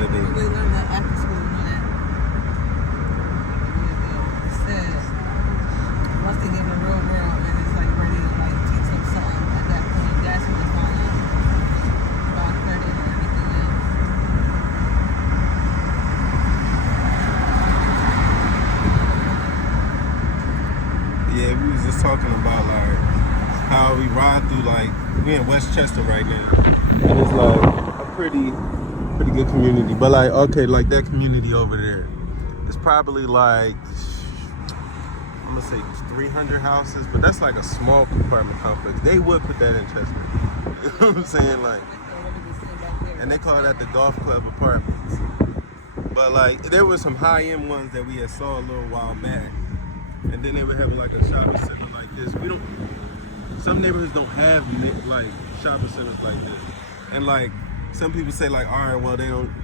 that We is. learned that after school. Once they get in the real world and it's like ready to like teach them something at that point, that's when they find out about credit or anything else. Yeah, we was just talking about like how we ride through like we in Westchester right now, and it's like a pretty good community. But like okay, like that community over there, it's probably like I'm gonna say 300 houses, but that's like a small apartment complex. They would put that in Chester. You know what I'm saying? Like, and they call that the golf club apartments. But like there were some high-end ones that we had saw a little while back. And then they would have like a shopping center like this. Some neighborhoods don't have like shopping centers like this. And like some people say like, all right, well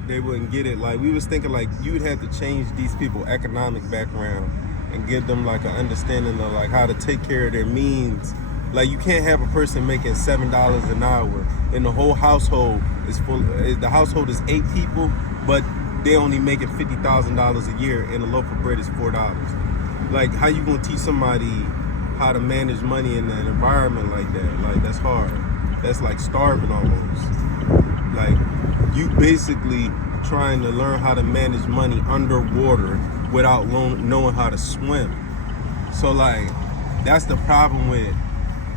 they wouldn't get it. Like we was thinking like you would have to change these people's economic background and give them like an understanding of like how to take care of their means. Like you can't have a person making $7 an hour and the whole household is full. The household is 8 people, but they only making $50,000 a year and the loaf of bread is $4. Like, how you gonna teach somebody how to manage money in an environment like that? Like, that's hard. That's like starving almost. Like, you basically trying to learn how to manage money underwater without knowing how to swim. So, like, that's the problem with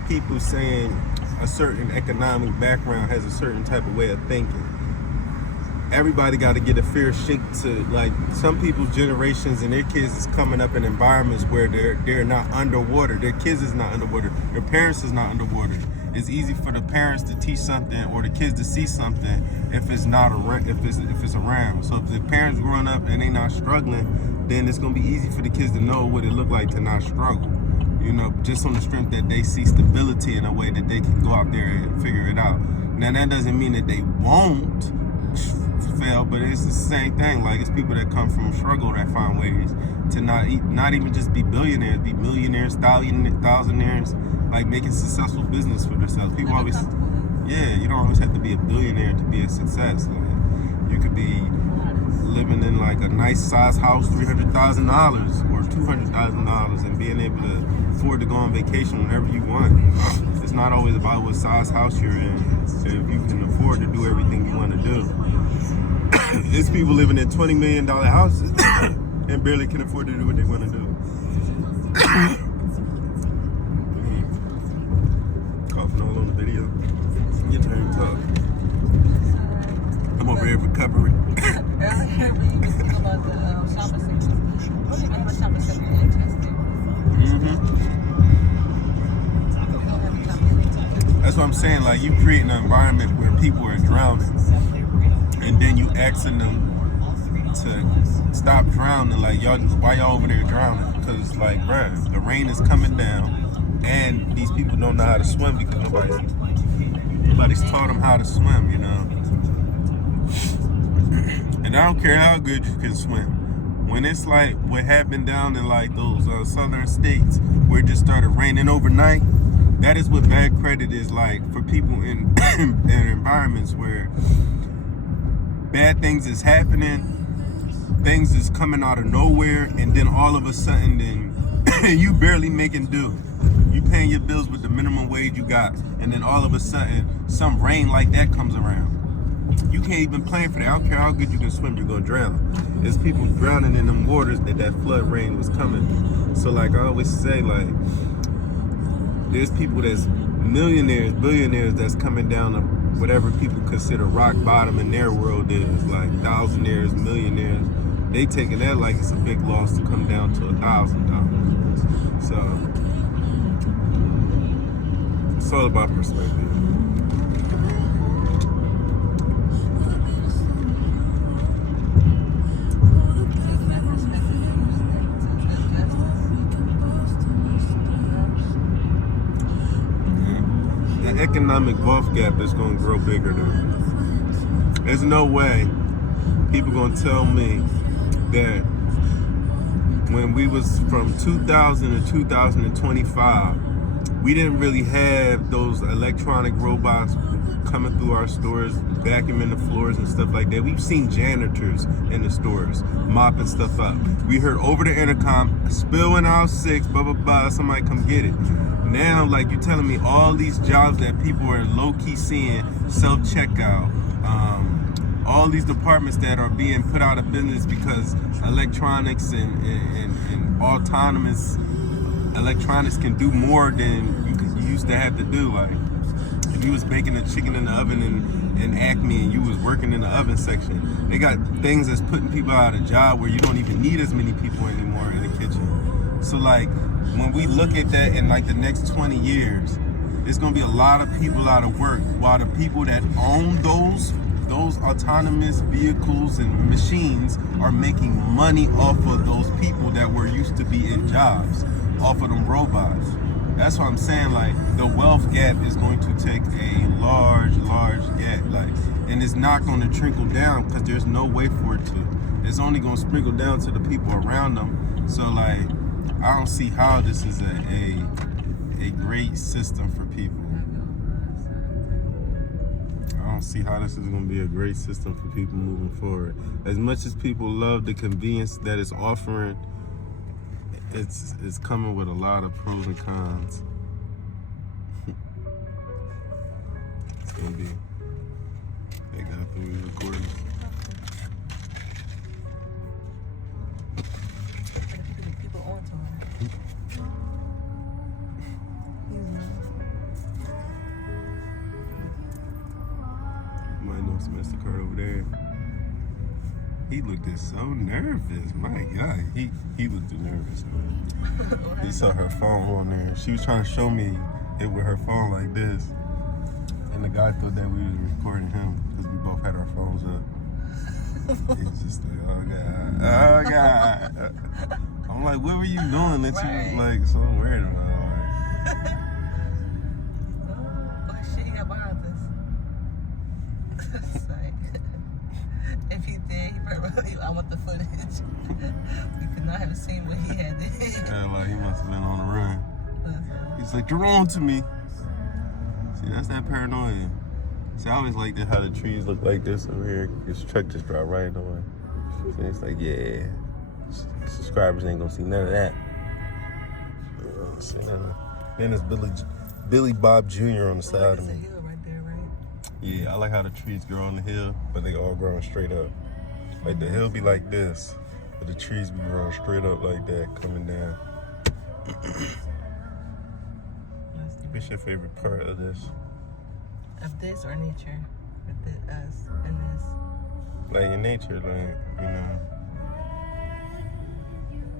people saying a certain economic background has a certain type of way of thinking. Everybody got to get a fair shake to, like, some people's generations and their kids is coming up in environments where they're not underwater. Their kids is not underwater. Their parents is not underwater. It's easy for the parents to teach something or the kids to see something if it's not around. If it's around. So if the parents growing up and they not struggling, then it's gonna be easy for the kids to know what it look like to not struggle. You know, just on the strength that they see stability in a way that they can go out there and figure it out. Now that doesn't mean that they won't fail, but it's the same thing. Like, it's people that come from struggle that find ways to not even just be billionaires, be millionaires, thousandaires, like making successful business for themselves. People always, yeah, you don't always have to be a billionaire to be a success. Like, you could be living in like a nice size house, $300,000 or $200,000, and being able to afford to go on vacation whenever you want. It's not always about what size house you're in. So if you can afford to do everything you want to do. There's people living in $20 million houses and barely can afford to do what they want to do. Coughing all on the video. Your turn to talk. I'm over here recovering. That's what I'm saying. Like, you create an environment where people are drowning, and then you asking them to stop drowning. Like, y'all, why y'all over there drowning? Because, like, bruh, the rain is coming down, and these people don't know how to swim because nobody's taught them how to swim, you know. And I don't care how good you can swim. When it's like what happened down in like those southern states where it just started raining overnight, that is what bad credit is like for people in environments where bad things is happening, things is coming out of nowhere, and then all of a sudden then you barely making do. You paying your bills with the minimum wage you got, and then all of a sudden some rain like that comes around. You can't even plan for that. I don't care how good you can swim, you're gonna drown. There's people drowning in them waters that flood rain was coming. So like I always say, like, there's people that's millionaires, billionaires that's coming down to whatever people consider rock bottom in their world is, like thousandaires, millionaires. They taking that like it's a big loss to come down to $1,000. So it's all about perspective. Economic wealth gap is going to grow bigger though. There's no way people going to tell me that when we was from 2000 to 2025, we didn't really have those electronic robots coming through our stores, vacuuming the floors and stuff like that. We've seen janitors in the stores mopping stuff up. We heard over the intercom, spill in aisle 6, blah, blah, blah, somebody come get it. Now, like, you're telling me all these jobs that people are low-key seeing, self-checkout, all these departments that are being put out of business because electronics and autonomous electronics can do more than you used to have to do. Like, if you was baking a chicken in the oven in Acme and you was working in the oven section, they got things that's putting people out of job where you don't even need as many people anymore in the kitchen. So like, when we look at that in like the next 20 years, there's gonna be a lot of people out of work, while the people that own those autonomous vehicles and machines are making money off of those people that were used to be in jobs, off of them robots. That's what I'm saying. Like, the wealth gap is going to take a large gap. Like, and it's not going to trickle down because there's no way for it to. It's only going to sprinkle down to the people around them. So like, I don't see how this is a great system for people. I don't see how this is going to be a great system for people moving forward. As much as people love the convenience that it's offering, it's coming with a lot of pros and cons. It's going to be. They got through recording. People on to him. Might know some Instacart over there. He looked so nervous. My God, he looked nervous, man. He saw her phone on there. She was trying to show me it with her phone like this. And the guy thought that we was recording him because we both had our phones up. He was just like, oh God, oh God. I'm like, what were you doing that you was like so weird about it? Oh shit, he got behind us. Like, if he did, he probably, I want the footage. We could not have seen what he had did. Yeah, like he must have been on the run. He's like, you're on to me. See, that's that paranoia. See, I always liked it how the trees look like this over here. This truck just dropped right in the way. So it's like, yeah, subscribers ain't gonna see none of that. See none of that. Then there's Billy Bob Jr. on the side of me. Hill right there, right? Yeah, I like how the trees grow on the hill, but they all growing straight up. Like the hill be like this, but the trees be growing straight up like that, coming down. What's your favorite part of this? Of this or nature? Or us and this? Like in nature, like, you know.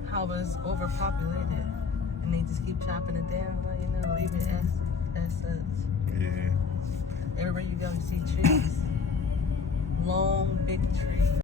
How it's overpopulated and they just keep chopping it down, like, you know, leave it as such. Yeah. Everywhere you go, you see trees. Long, big trees.